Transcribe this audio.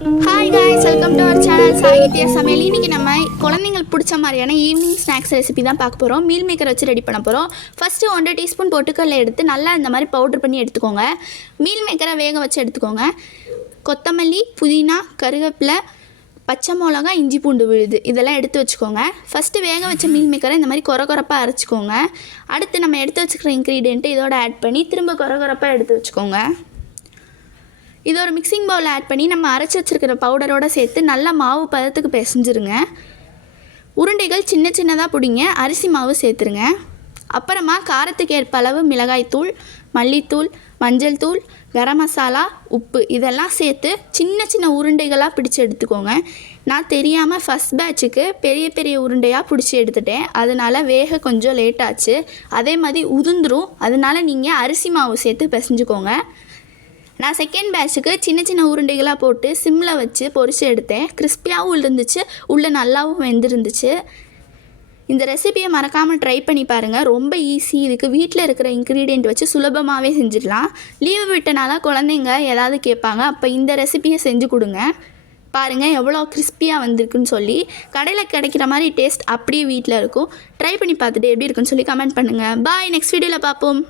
Hi guys, welcome to our channel Sahithya Samayal. இன்றைக்கி நம்ம குழந்தைங்களுக்கு பிடிச்ச மாதிரியான ஈவினிங் ஸ்நாக்ஸ் ரெசிபி தான் பார்க்க போகிறோம். மீல் மேக்கர் வச்சு ரெடி பண்ண போகிறோம். ஃபஸ்ட்டு 1.5 டீஸ்பூன் பொட்டுக்கடலை எடுத்து நல்லா இந்த மாதிரி பவுட்ரு பண்ணி எடுத்துக்கோங்க. மீல் மேக்கரை வேக வச்சு எடுத்துக்கோங்க. கொத்தமல்லி, புதினா, கருவேப்பிலை, பச்சை மிளகா, இஞ்சி பூண்டு விழுது இதெல்லாம் எடுத்து வச்சுக்கோங்க. ஃபஸ்ட்டு வேக வச்ச மீல் மேக்கரை இந்த மாதிரி கொரப்பாக அரைச்சிக்கோங்க. அடுத்து நம்ம எடுத்து வச்சுக்கிற இன்க்ரீடியண்ட்டு இதோட ஆட் பண்ணி திரும்ப கொரப்பாக எடுத்து வச்சுக்கோங்க. இது ஒரு மிக்சிங் பவுலில் ஆட் பண்ணி நம்ம அரைச்சி வச்சுருக்கிற பவுடரோடு சேர்த்து நல்லா மாவு பதத்துக்கு பிசைஞ்சிருங்க. உருண்டைகள் சின்ன சின்னதாக பிடிங்க. அரிசி மாவு சேர்த்துருங்க. அப்புறமா காரத்துக்கு ஏற்ப அளவு மிளகாய்த்தூள், மல்லித்தூள், மஞ்சள் தூள், கரம் மசாலா, உப்பு இதெல்லாம் சேர்த்து சின்ன சின்ன உருண்டைகளாக பிடிச்சி எடுத்துக்கோங்க. நான் தெரியாமல் ஃபஸ்ட் பேட்சுக்கு பெரிய பெரிய உருண்டையாக பிடிச்சி எடுத்துட்டேன். அதனால் வேக கொஞ்சம் லேட் ஆச்சு. அதே மாதிரி உதிர்ந்துடும். அதனால் நீங்கள் அரிசி மாவு சேர்த்து பிசைஞ்சுக்கோங்க. நான் செகண்ட் பேட்சுக்கு சின்ன சின்ன உருண்டைகளாக போட்டு சிம்மில் வச்சு பொரிச்சு எடுத்தேன். கிறிஸ்பியாகவும் இருந்துச்சு, உள்ளே நல்லாவும் வெந்திருந்துச்சு. இந்த ரெசிபியை மறக்காமல் ட்ரை பண்ணி பாருங்கள். ரொம்ப ஈஸி. இதுக்கு வீட்டில் இருக்கிற இன்க்ரீடியண்ட் வச்சு சுலபமாகவே செஞ்சிடலாம். லீவு விட்டனால குழந்தைங்க ஏதாவது கேட்பாங்க. அப்போ இந்த ரெசிபியை செஞ்சு கொடுங்க. பாருங்கள் எவ்வளோ கிறிஸ்பியாக வந்திருக்குன்னு சொல்லி. கடையில் கிடைக்கிற மாதிரி டேஸ்ட் அப்படியே வீட்டில் இருக்கும். ட்ரை பண்ணி பார்த்துட்டு எப்படி இருக்குன்னு சொல்லி கமெண்ட் பண்ணுங்கள். பாய், நெக்ஸ்ட் வீடியோவில் பார்ப்போம்.